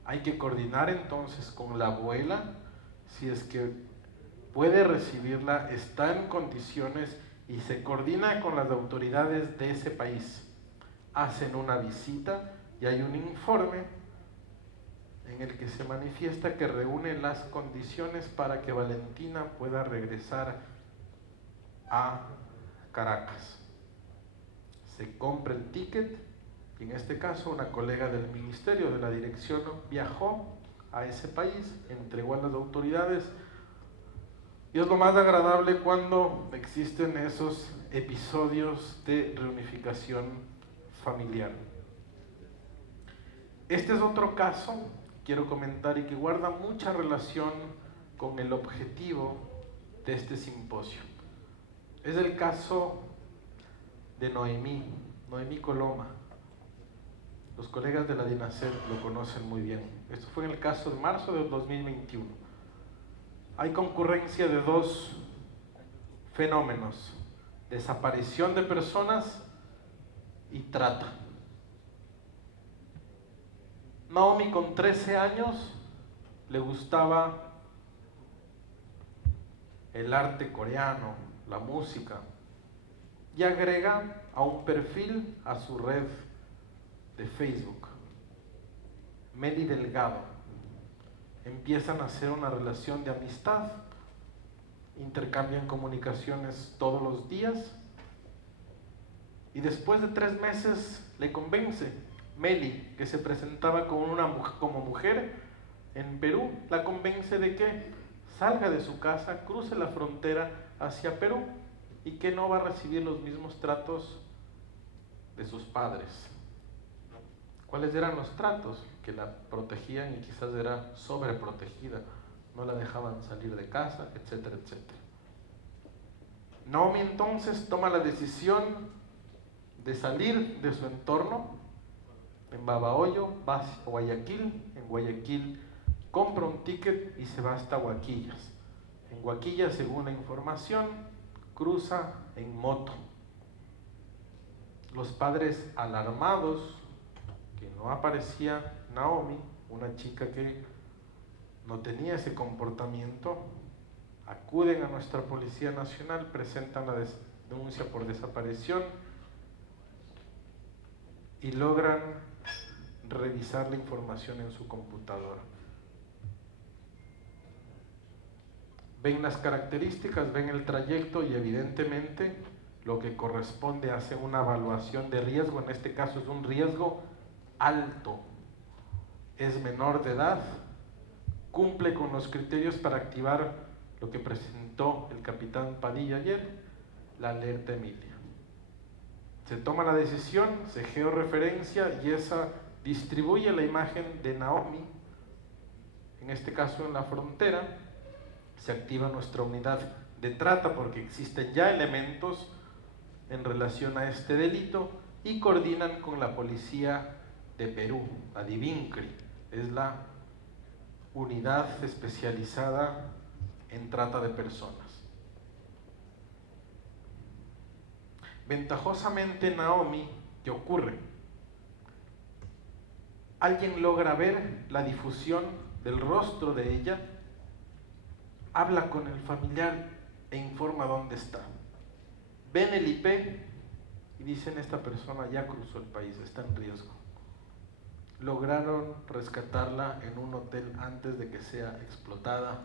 Hay que coordinar entonces con la abuela, si es que puede recibirla, está en condiciones, y se coordina con las autoridades de ese país. Hacen una visita y hay un informe en el que se manifiesta que reúne las condiciones para que Valentina pueda regresar a Caracas. Se compra el ticket y en este caso una colega del ministerio de la dirección viajó a ese país, entregó a las autoridades. Y es lo más agradable cuando existen esos episodios de reunificación familiar. Este es otro caso, quiero comentar, y que guarda mucha relación con el objetivo de este simposio. Es el caso de Noemí Coloma. Los colegas de la DINASED lo conocen muy bien. Esto fue en el caso de marzo de 2021. Hay concurrencia de dos fenómenos: desaparición de personas y trata. Naomi, con 13 años, le gustaba el arte coreano, la música. y agrega a un perfil a su red de Facebook. Meli Delgado. Empiezan a hacer una relación de amistad, intercambian comunicaciones todos los días y después de 3 meses le convence. Meli, que se presentaba como mujer en Perú, la convence de que salga de su casa, cruce la frontera hacia Perú y que no va a recibir los mismos tratos de sus padres. ¿Cuáles eran los tratos? Que la protegían y quizás era sobreprotegida, no la dejaban salir de casa, etcétera, etcétera. Naomi entonces toma la decisión de salir de su entorno. En Babahoyo va a Guayaquil, en Guayaquil compra un ticket y se va hasta Huaquillas. En Huaquillas, según la información, cruza en moto. Los padres alarmados, que no aparecía Naomi, una chica que no tenía ese comportamiento, acuden a nuestra Policía Nacional, presentan la denuncia por desaparición y logran revisar la información en su computadora. Ven las características, ven el trayecto y evidentemente lo que corresponde a hacer una evaluación de riesgo. En este caso es un riesgo alto, es menor de edad, cumple con los criterios para activar lo que presentó el capitán Padilla ayer, la alerta Emilia. Se toma la decisión, se georreferencia y esa distribuye la imagen de Naomi, en este caso en la frontera. Se activa nuestra unidad de trata porque existen ya elementos en relación a este delito y coordinan con la policía de Perú, la Divincri, es la unidad especializada en trata de personas. Ventajosamente, Naomi, ¿qué ocurre? Alguien logra ver la difusión del rostro de ella, habla con el familiar e informa dónde está. Ven el IP y dicen: esta persona ya cruzó el país, está en riesgo. Lograron rescatarla en un hotel antes de que sea explotada,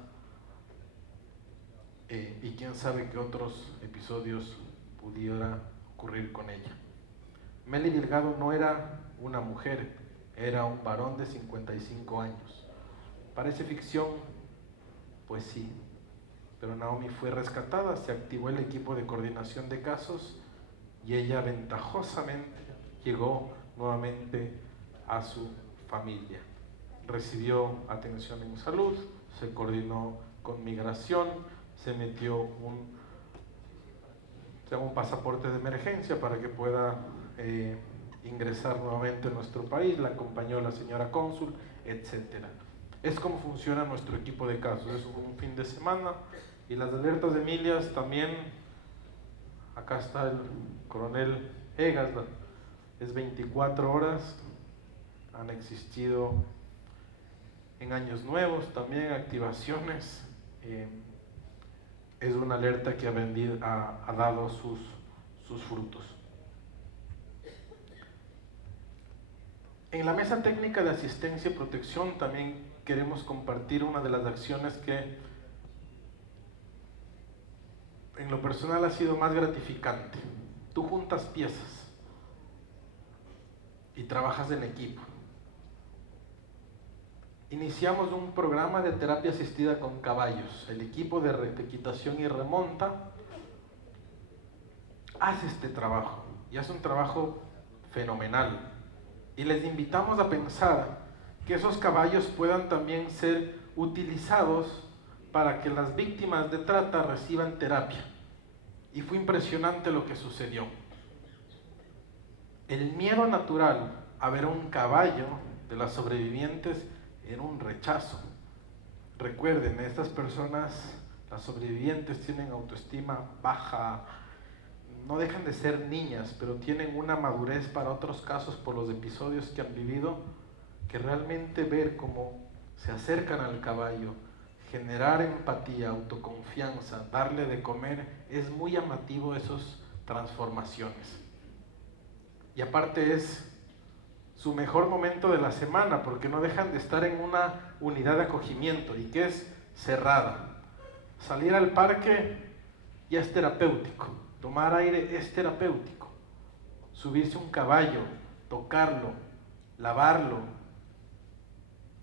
y quién sabe qué otros episodios pudiera ocurrir con ella. Meli Delgado no era una mujer, era un varón de 55 años. Parece ficción, pues sí, pero Naomi fue rescatada, se activó el equipo de coordinación de casos y ella ventajosamente llegó nuevamente a su familia. Recibió atención en salud, se coordinó con migración, se metió un pasaporte de emergencia para que pueda ingresar nuevamente a nuestro país, la acompañó la señora cónsul, etc. Es como funciona nuestro equipo de casos, es un fin de semana. Y las alertas de Emilias también, acá está el coronel Egas, es 24 horas, han existido en años nuevos también activaciones. Es una alerta que ha dado sus frutos. En la mesa técnica de asistencia y protección también queremos compartir una de las acciones que en lo personal ha sido más gratificante. Tú juntas piezas y trabajas en equipo. Iniciamos un programa de terapia asistida con caballos. El equipo de equitación y remonta hace este trabajo y hace un trabajo fenomenal. Y les invitamos a pensar que esos caballos puedan también ser utilizados para que las víctimas de trata reciban terapia. Y fue impresionante lo que sucedió. El miedo natural a ver a un caballo de las sobrevivientes era un rechazo. Recuerden, estas personas, las sobrevivientes, tienen autoestima baja, no dejan de ser niñas, pero tienen una madurez para otros casos por los episodios que han vivido, que realmente ver cómo se acercan al caballo, generar empatía, autoconfianza, darle de comer, es muy llamativo esos transformaciones. Y aparte es su mejor momento de la semana, porque no dejan de estar en una unidad de acogimiento y que es cerrada. Salir al parque ya es terapéutico, tomar aire es terapéutico, subirse a un caballo, tocarlo, lavarlo,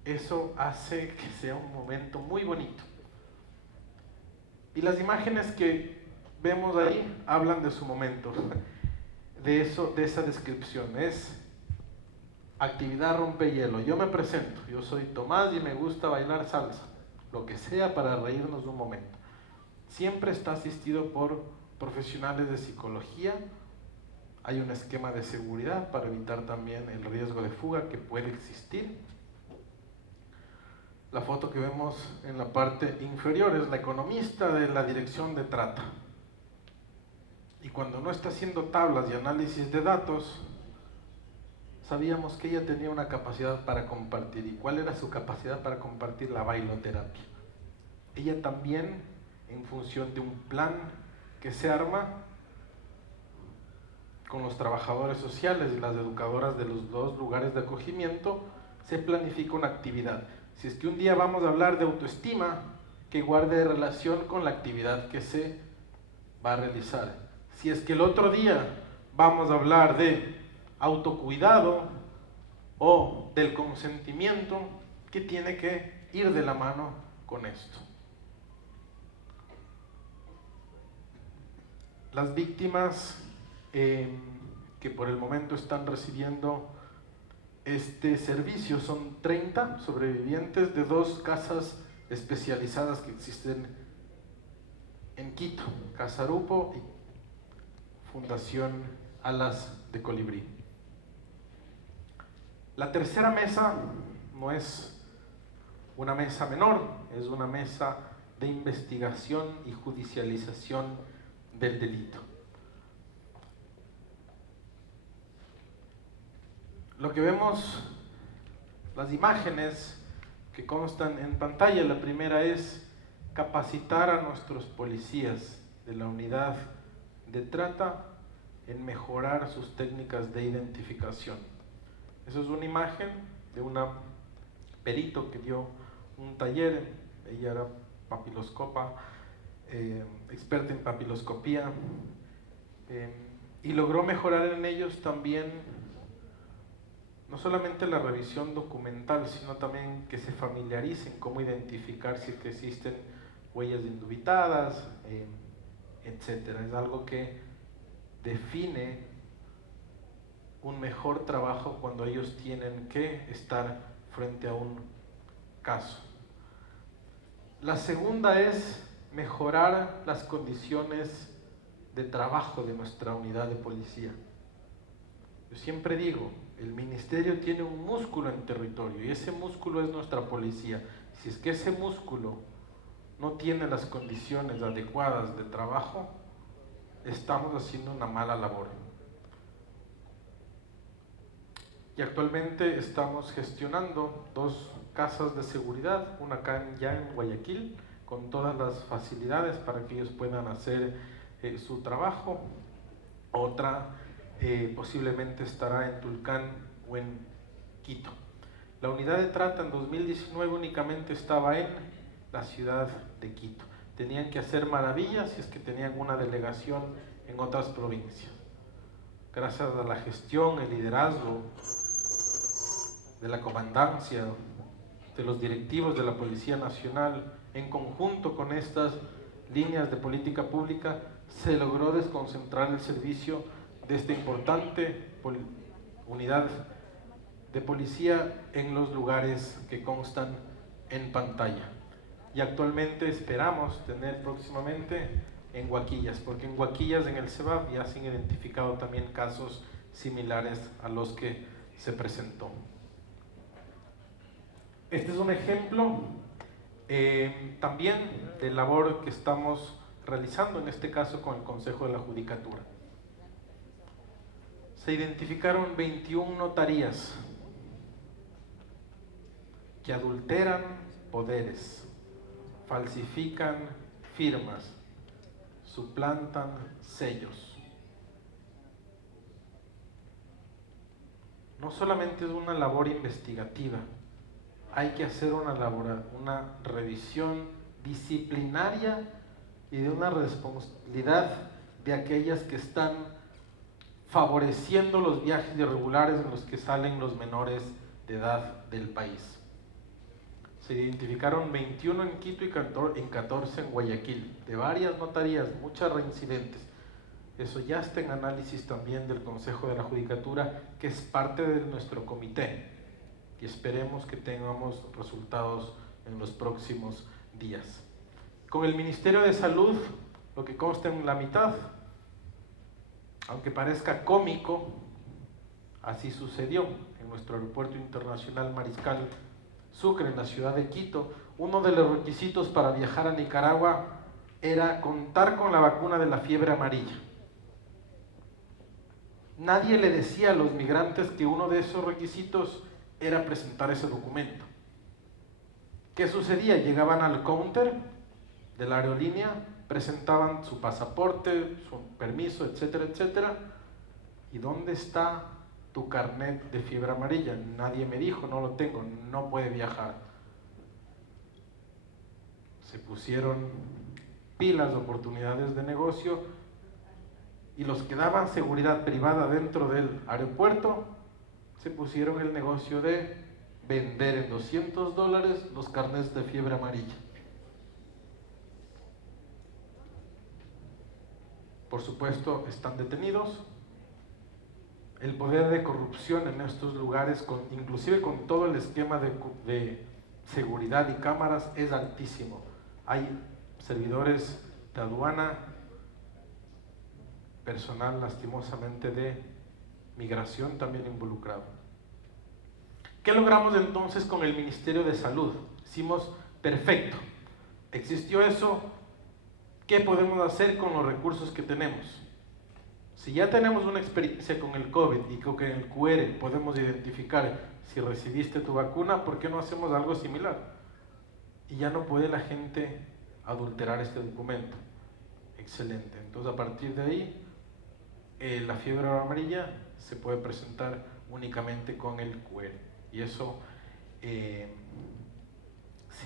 eso hace que sea un momento muy bonito. Y las imágenes que vemos ahí hablan de su momento, de esa descripción. Es actividad rompehielo. Yo me presento, yo soy Tomás y me gusta bailar salsa, lo que sea para reírnos un momento. Siempre está asistido por profesionales de psicología. Hay un esquema de seguridad para evitar también el riesgo de fuga que puede existir. La foto que vemos en la parte inferior es la economista de la dirección de trata. Y cuando no está haciendo tablas y análisis de datos, sabíamos que ella tenía una capacidad para compartir. ¿Y cuál era su capacidad para compartir? La bailoterapia. Ella también, en función de un plan que se arma con los trabajadores sociales y las educadoras de los dos lugares de acogimiento, se planifica una actividad. Si es que un día vamos a hablar de autoestima, que guarde relación con la actividad que se va a realizar. Si es que el otro día vamos a hablar de autocuidado o del consentimiento, que tiene que ir de la mano con esto. Las víctimas que por el momento están recibiendo este servicio son 30 sobrevivientes de 2 casas especializadas que existen en Quito, Casa Arupo y Fundación Alas de Colibrí. La tercera mesa no es una mesa menor, es una mesa de investigación y judicialización del delito. Lo que vemos, las imágenes que constan en pantalla, la primera es capacitar a nuestros policías de la unidad de trata en mejorar sus técnicas de identificación. Esa es una imagen de una perito que dio un taller, ella era papiloscopa, experta en papiloscopía, y logró mejorar en ellos también no solamente la revisión documental, sino también que se familiaricen cómo identificar si existen huellas indubitadas, etc. Es algo que define un mejor trabajo cuando ellos tienen que estar frente a un caso. La segunda es mejorar las condiciones de trabajo de nuestra unidad de policía. Yo siempre digo, el ministerio tiene un músculo en territorio y ese músculo es nuestra policía. Si es que ese músculo no tiene las condiciones adecuadas de trabajo, estamos haciendo una mala labor. Y actualmente estamos gestionando 2 casas de seguridad, una acá ya en Guayaquil, con todas las facilidades para que ellos puedan hacer su trabajo. Otra posiblemente estará en Tulcán o en Quito. La unidad de trata en 2019 únicamente estaba en la ciudad de Quito. Tenían que hacer maravillas si es que tenían una delegación en otras provincias. Gracias a la gestión, el liderazgo de la comandancia, de los directivos de la Policía Nacional, en conjunto con estas líneas de política pública, se logró desconcentrar el servicio de esta importante unidad de policía en los lugares que constan en pantalla. Y actualmente esperamos tener próximamente en Huaquillas, porque en Huaquillas, en el CEBAP, ya se han identificado también casos similares a los que se presentó. Este es un ejemplo también de labor que estamos realizando, en este caso con el Consejo de la Judicatura. Se identificaron 21 notarías que adulteran poderes, falsifican firmas, suplantan sellos, no solamente es una labor investigativa, hay que hacer una revisión disciplinaria y de una responsabilidad de aquellas que están favoreciendo los viajes irregulares en los que salen los menores de edad del país. Se identificaron 21 en Quito y 14 en Guayaquil, de varias notarías, muchas reincidentes. Eso ya está en análisis también del Consejo de la Judicatura, que es parte de nuestro comité, y esperemos que tengamos resultados en los próximos días. Con el Ministerio de Salud, lo que consta en la mitad, aunque parezca cómico, así sucedió en nuestro aeropuerto internacional Mariscal Sucre, en la ciudad de Quito. Uno de los requisitos para viajar a Nicaragua era contar con la vacuna de la fiebre amarilla. Nadie le decía a los migrantes que uno de esos requisitos era presentar ese documento. ¿Qué sucedía? Llegaban al counter de la aerolínea, presentaban su pasaporte, su permiso, etcétera, etcétera. ¿Y dónde está tu carnet de fiebre amarilla? Nadie me dijo, no lo tengo, no puede viajar. Se pusieron pilas de oportunidades de negocio y los que daban seguridad privada dentro del aeropuerto se pusieron el negocio de vender en $200 los carnets de fiebre amarilla. Por supuesto, están detenidos. El poder de corrupción en estos lugares, inclusive con todo el esquema de seguridad y cámaras, es altísimo. Hay servidores de aduana, personal lastimosamente de migración también involucrado. ¿Qué logramos entonces con el Ministerio de Salud? Hicimos, perfecto, existió eso, ¿qué podemos hacer con los recursos que tenemos? Si ya tenemos una experiencia con el COVID y con el QR podemos identificar si recibiste tu vacuna, ¿por qué no hacemos algo similar? Y ya no puede la gente adulterar este documento. Excelente. Entonces, a partir de ahí, la fiebre amarilla se puede presentar únicamente con el QR. Y eso se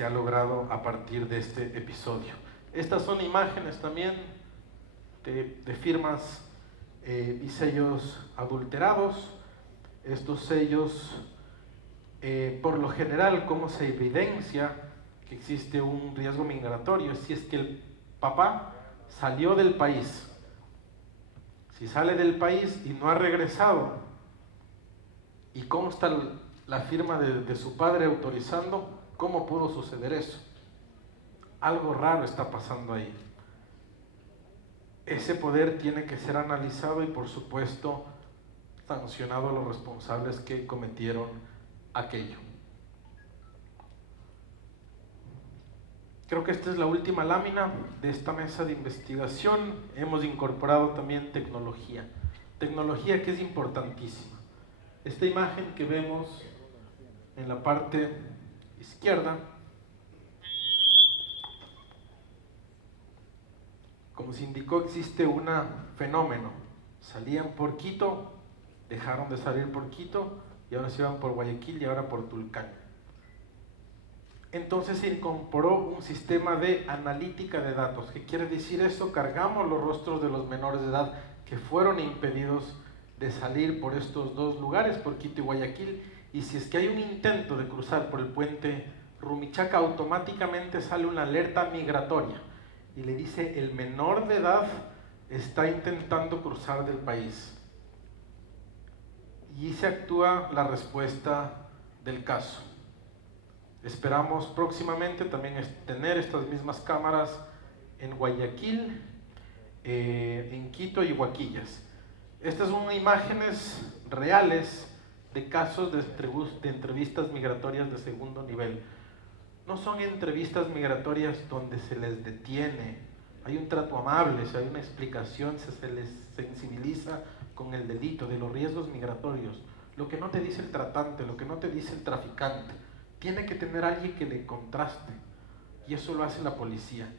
ha logrado a partir de este episodio. Estas son imágenes también de firmas y sellos adulterados. Estos sellos, por lo general, ¿cómo se evidencia que existe un riesgo migratorio? Si es que el papá salió del país. Si sale del país y no ha regresado y consta la firma de su padre autorizando, ¿cómo pudo suceder eso? Algo raro está pasando ahí. Ese poder tiene que ser analizado y, por supuesto, sancionado a los responsables que cometieron aquello. Creo que esta es la última lámina de esta mesa de investigación. Hemos incorporado también tecnología. Tecnología que es importantísima. Esta imagen que vemos en la parte izquierda, como se indicó, existe un fenómeno. Salían por Quito, dejaron de salir por Quito y ahora se iban por Guayaquil y ahora por Tulcán. Entonces se incorporó un sistema de analítica de datos. ¿Qué quiere decir eso? Cargamos los rostros de los menores de edad que fueron impedidos de salir por estos dos lugares, por Quito y Guayaquil, y si es que hay un intento de cruzar por el puente Rumichaca, automáticamente sale una alerta migratoria y le dice: el menor de edad está intentando cruzar del país. Y se actúa la respuesta del caso. Esperamos próximamente también tener estas mismas cámaras en Guayaquil, en Quito y Huaquillas. Estas son imágenes reales de casos de entrevistas migratorias de segundo nivel. No son entrevistas migratorias donde se les detiene, hay un trato amable, hay una explicación, se les sensibiliza con el delito, de los riesgos migratorios. Lo que no te dice el tratante, lo que no te dice el traficante, tiene que tener alguien que le contraste, y eso lo hace la policía.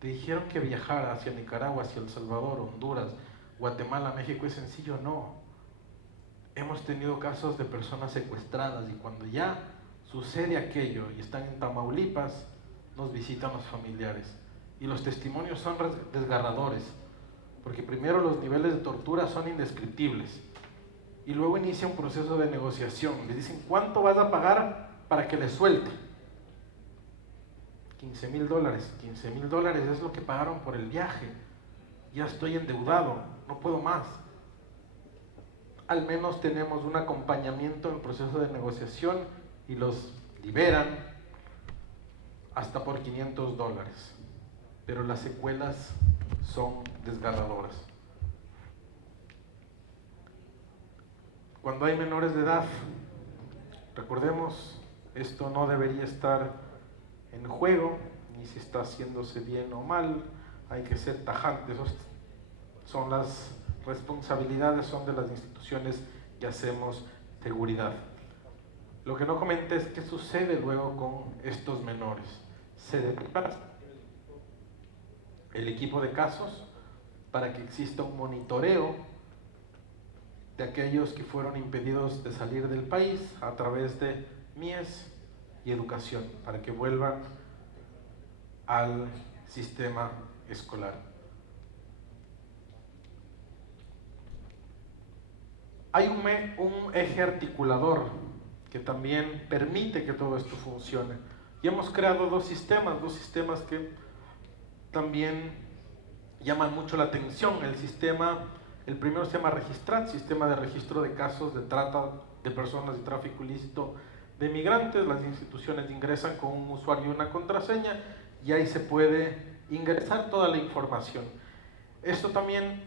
Te dijeron que viajar hacia Nicaragua, hacia El Salvador, Honduras, Guatemala, México es sencillo. No. hemos tenido casos de personas secuestradas y cuando ya sucede aquello y están en Tamaulipas, nos visitan los familiares. Y los testimonios son desgarradores, porque primero los niveles de tortura son indescriptibles y luego inicia un proceso de negociación. Les dicen, ¿cuánto vas a pagar para que le suelte? $15,000. $15,000 es lo que pagaron por el viaje. Ya estoy endeudado, no puedo más. Al menos tenemos un acompañamiento en el proceso de negociación y los liberan hasta por $500. Pero las secuelas son desgarradoras. Cuando hay menores de edad, recordemos, esto no debería estar en juego, ni si está haciéndose bien o mal, hay que ser tajantes. Son las responsabilidades, son de las instituciones que hacemos seguridad. Lo que no comenté es qué sucede luego con estos menores. Se deriva el equipo de casos para que exista un monitoreo de aquellos que fueron impedidos de salir del país a través de MIES y educación, para que vuelvan al sistema escolar. Hay un eje articulador que también permite que todo esto funcione. Y hemos creado dos sistemas que también llaman mucho la atención. El primero se llama Registrat, sistema de registro de casos de trata de personas y tráfico ilícito de migrantes. Las instituciones ingresan con un usuario y una contraseña y ahí se puede ingresar toda la información. Esto también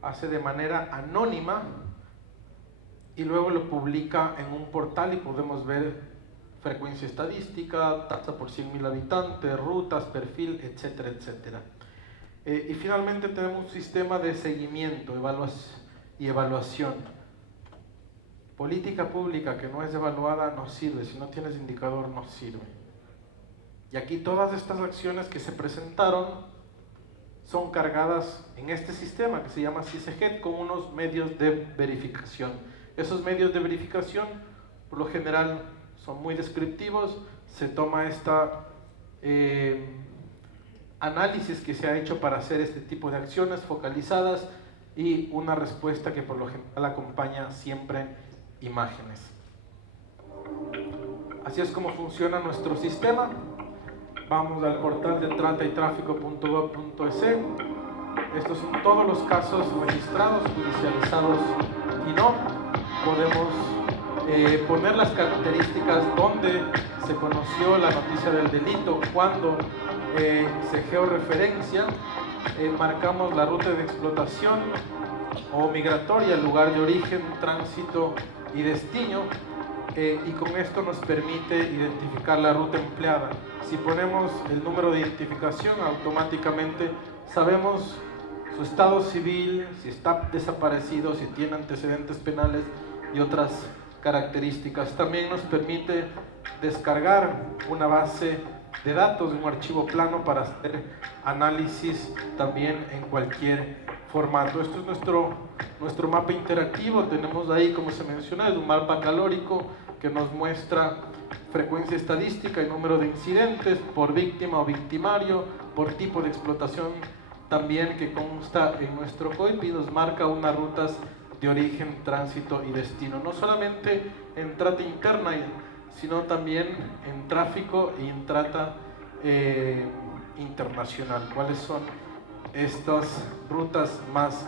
hace de manera anónima y luego lo publica en un portal y podemos ver frecuencia estadística, tasa por 100,000 habitantes, rutas, perfil, etcétera, etcétera. Y finalmente tenemos un sistema de seguimiento y evaluación. Política pública que no es evaluada no sirve, si no tienes indicador no sirve. Y aquí todas estas acciones que se presentaron son cargadas en este sistema que se llama CISEGED con unos medios de verificación. Esos medios de verificación por lo general son muy descriptivos, se toma análisis que se ha hecho para hacer este tipo de acciones focalizadas y una respuesta que por lo general acompaña siempre imágenes. Así es como funciona nuestro sistema. Vamos al portal de trataytráfico.gov.es. Estos son todos los casos registrados, judicializados y no. Podemos poner las características donde se conoció la noticia del delito, cuando se georreferencia, marcamos la ruta de explotación o migratoria, el lugar de origen, tránsito y destino, y con esto nos permite identificar la ruta empleada. Si ponemos el número de identificación, automáticamente sabemos su estado civil, si está desaparecido, si tiene antecedentes penales y otras características. También nos permite descargar una base de datos, un archivo plano para hacer análisis también en cualquier formato. Esto es nuestro mapa interactivo. Tenemos ahí, como se menciona, es un mapa calórico que nos muestra frecuencia estadística y número de incidentes por víctima o victimario, por tipo de explotación también, que consta en nuestro COIP y nos marca unas rutas de origen, tránsito y destino, no solamente en trata interna, sino también en tráfico y en trata internacional. ¿Cuáles son estas rutas más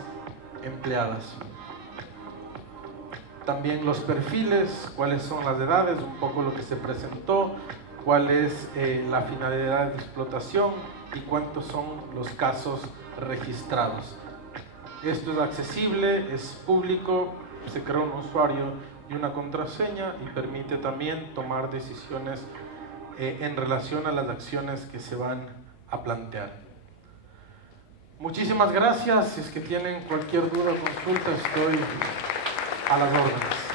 empleadas? También los perfiles, cuáles son las edades, un poco lo que se presentó, cuál es la finalidad de explotación y cuántos son los casos registrados. Esto es accesible, es público, se crea un usuario y una contraseña y permite también tomar decisiones en relación a las acciones que se van a plantear. Muchísimas gracias. Si es que tienen cualquier duda o consulta, estoy a las órdenes.